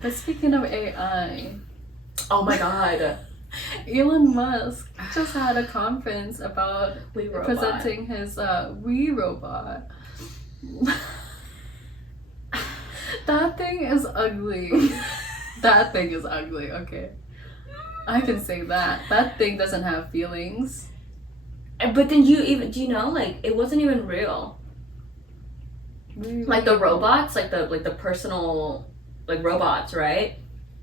But speaking of AI, Oh my god. Elon Musk just had a conference about Robot. presenting his We robot. That thing is ugly. That thing is ugly, okay. I can say that. That thing doesn't have feelings. But then do you know, like, it wasn't even real. Like the robots, like the personal, like, robots, right?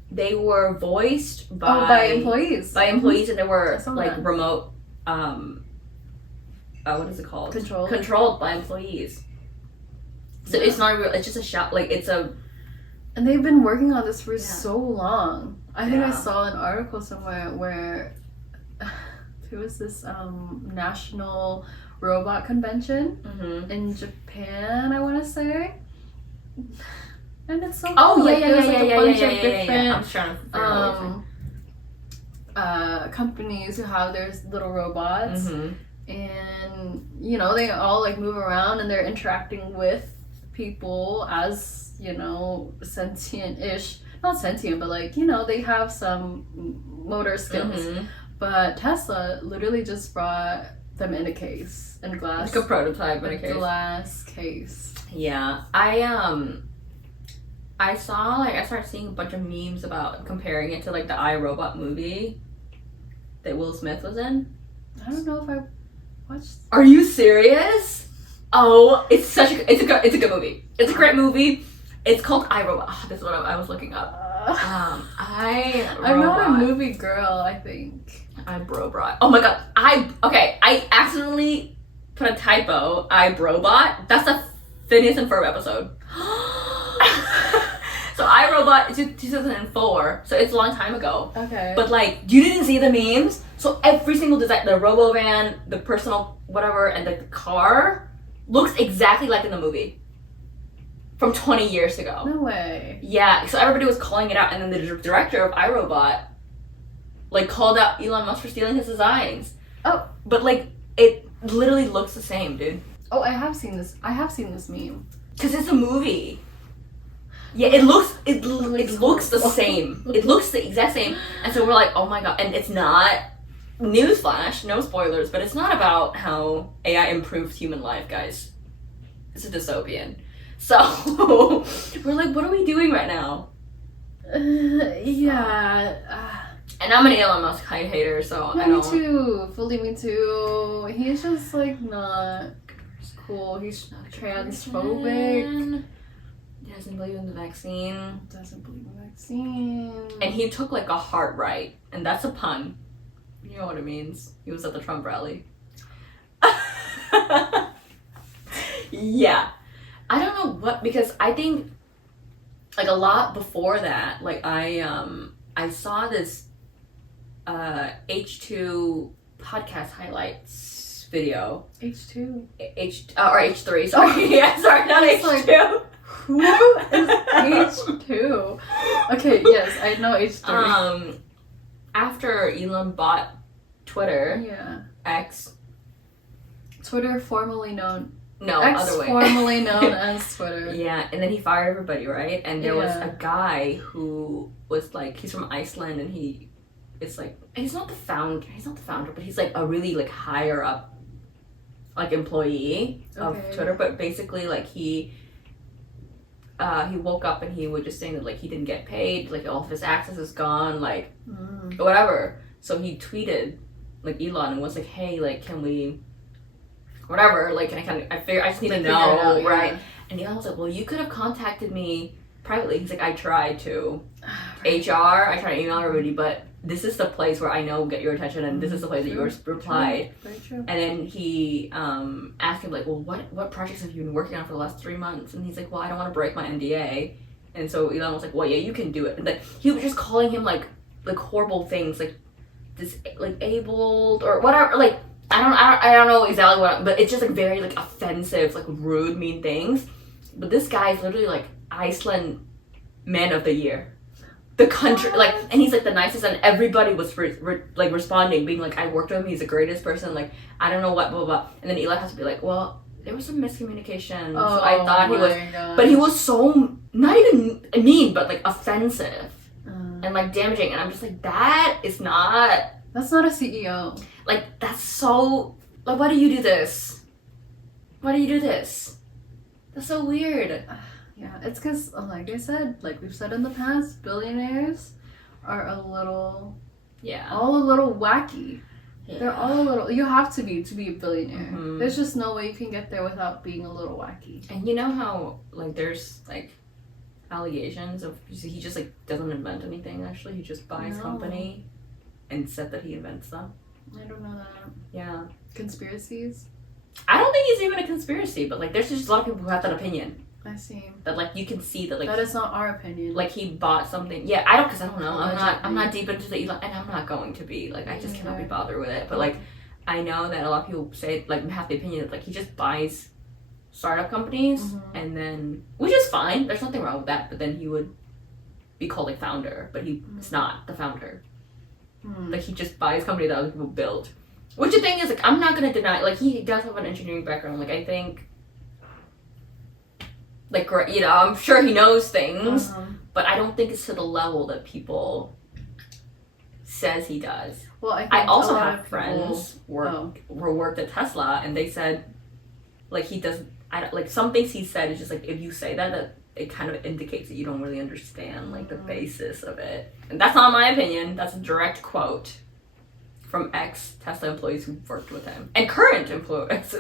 They were voiced by employees. By employees, and they were like that. remote what is it called? Controlled by employees. So it's not real, it's just a shop, like it's a. And they've been working on this for so long. I think I saw an article somewhere where there was this national robot convention in Japan, I want to say. And it's so cool. Oh, yeah, like, yeah, there's yeah, like yeah, a bunch yeah, of yeah, different yeah. I'm trying to companies who have their little robots. Mm-hmm. And, you know, they all like move around and they're interacting with people as, you know, sentient-ish. Not sentient, but like, you know, they have some motor skills. Mm-hmm. But Tesla literally just brought them in a case, in glass. Like a prototype in a case. Glass case. Yeah, I saw, like, I started seeing a bunch of memes about comparing it to like the iRobot movie that Will Smith was in. I don't know if I watched. Are you serious? Oh, it's a good movie. It's a great movie. It's called iRobot. Oh, this is what I was looking up. iRobot. I'm not a movie girl, I think. iRobot. Oh my god. I accidentally put a typo. iRobot. That's a Phineas and Ferb episode. So iRobot is 2004, so it's a long time ago. Okay. But like, you didn't see the memes? So every single design, the robo-van, the personal whatever, and the car looks exactly like in the movie. From 20 years ago. No way. Yeah, so everybody was calling it out, and then the director of iRobot like called out Elon Musk for stealing his designs. Oh. But like, it literally looks the same, dude. Oh, I have seen this meme. Cause it's a movie. Yeah, it looks the same. It looks the exact same. And so we're like, oh my god. And it's not, newsflash, no spoilers, but it's not about how AI improves human life, guys. It's a dystopian. So we're like, what are we doing right now? Yeah. And I'm an Elon Musk hater, so yeah, I don't. Me too. Fully me too. He's just like not cool. He's Not a good transphobic. person. He doesn't believe in the vaccine. Doesn't believe in the vaccine. And he took like a heart right, and that's a pun. You know what it means. He was at the Trump rally. Yeah. I don't know what, because I think like a lot before that, like I saw this H2 podcast highlights video. H2. Or H3, sorry. Yeah, sorry, not H2. Like, who is H2? Okay, yes, I know H3. After Elon bought Twitter, yeah. X. Twitter, formerly known. No, X, other way. formerly known as Twitter. Yeah, and then he fired everybody, right? And there was a guy who was like, he's from Iceland, and he's not the founder, but he's like a really like higher up like employee of Twitter. But basically, like he woke up and he was just saying that like he didn't get paid, like all of his access is gone, like whatever. So he tweeted like Elon and was like, hey, like can we whatever, like I figure I just need to know, right? Yeah. And Elon was like, well, you could have contacted me privately. He's like, I tried to HR, I tried to email everybody, but this is the place where I know will get your attention, and this is the place that you replied. Very true. And then he asked him like, well, what projects have you been working on for the last 3 months? And he's like, well, I don't want to break my NDA. And so Elon was like, well, yeah, you can do it. And like he was just calling him like horrible things, like disabled or whatever, like I don't know exactly what, but it's just like very like offensive, like rude, mean things. But this guy is literally like Iceland Man of the Year. The country, like, and he's like the nicest, and everybody was like responding, being like, I worked with him, he's the greatest person, like, I don't know what, blah, blah, blah. And then Elon has to be like, well, there was some miscommunication. Oh, so I thought he was, gosh. but he was so not even mean, but like offensive and like damaging. And I'm just like, that is not. That's not a CEO. Like that's so. Like, why do you do this? Why do you do this? That's so weird. Yeah, it's because, like I said, like we've said in the past, billionaires are all a little wacky. Yeah. They're all a little. You have to be a billionaire. Mm-hmm. There's just no way you can get there without being a little wacky. And you know how like there's like allegations of he just like doesn't invent anything. Actually, he just buys company and said that he invents them. I don't know that. Yeah. Conspiracies. I don't think it's even a conspiracy, but like there's just a lot of people who have that opinion. I see. That like you can see that like that is not our opinion. Like he bought something. Yeah, I don't know. I'm not deep into the Elon, and I'm not going to be. Like I just cannot be bothered with it. But like I know that a lot of people say like have the opinion that like he just buys startup companies and then, which is fine. There's nothing wrong with that. But then he would be called like founder, but he's not the founder. Like he just buys companies that other people build. Which the thing is, like I'm not gonna deny. Like he does have an engineering background. Like I think. Like, you know, I'm sure he knows things, but I don't think it's to the level that people says he does. Well, I also have friends who worked at Tesla, and they said, like, he doesn't, like, some things he said is just, like, if you say that it kind of indicates that you don't really understand, like, the basis of it. And that's not my opinion. That's a direct quote from ex-Tesla employees who worked with him. And current employees.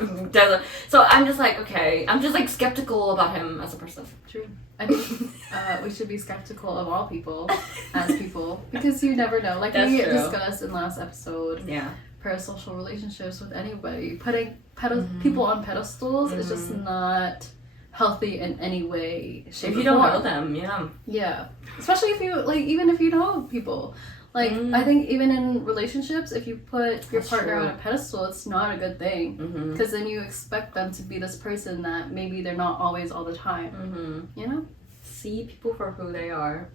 So I'm just like, okay. I'm just like skeptical about him as a person. True. I think we should be skeptical of all people as people. Because you never know. Like we discussed in last episode. Yeah. Parasocial relationships with anybody. Putting people on pedestals is just not healthy in any way, shape, or form. If you don't know them, yeah. Yeah. Especially if you, like, even if you know people. Like, I think even in relationships, if you put your partner on a pedestal, it's not a good thing. Because then you expect them to be this person that maybe they're not always all the time. You know? See people for who they are.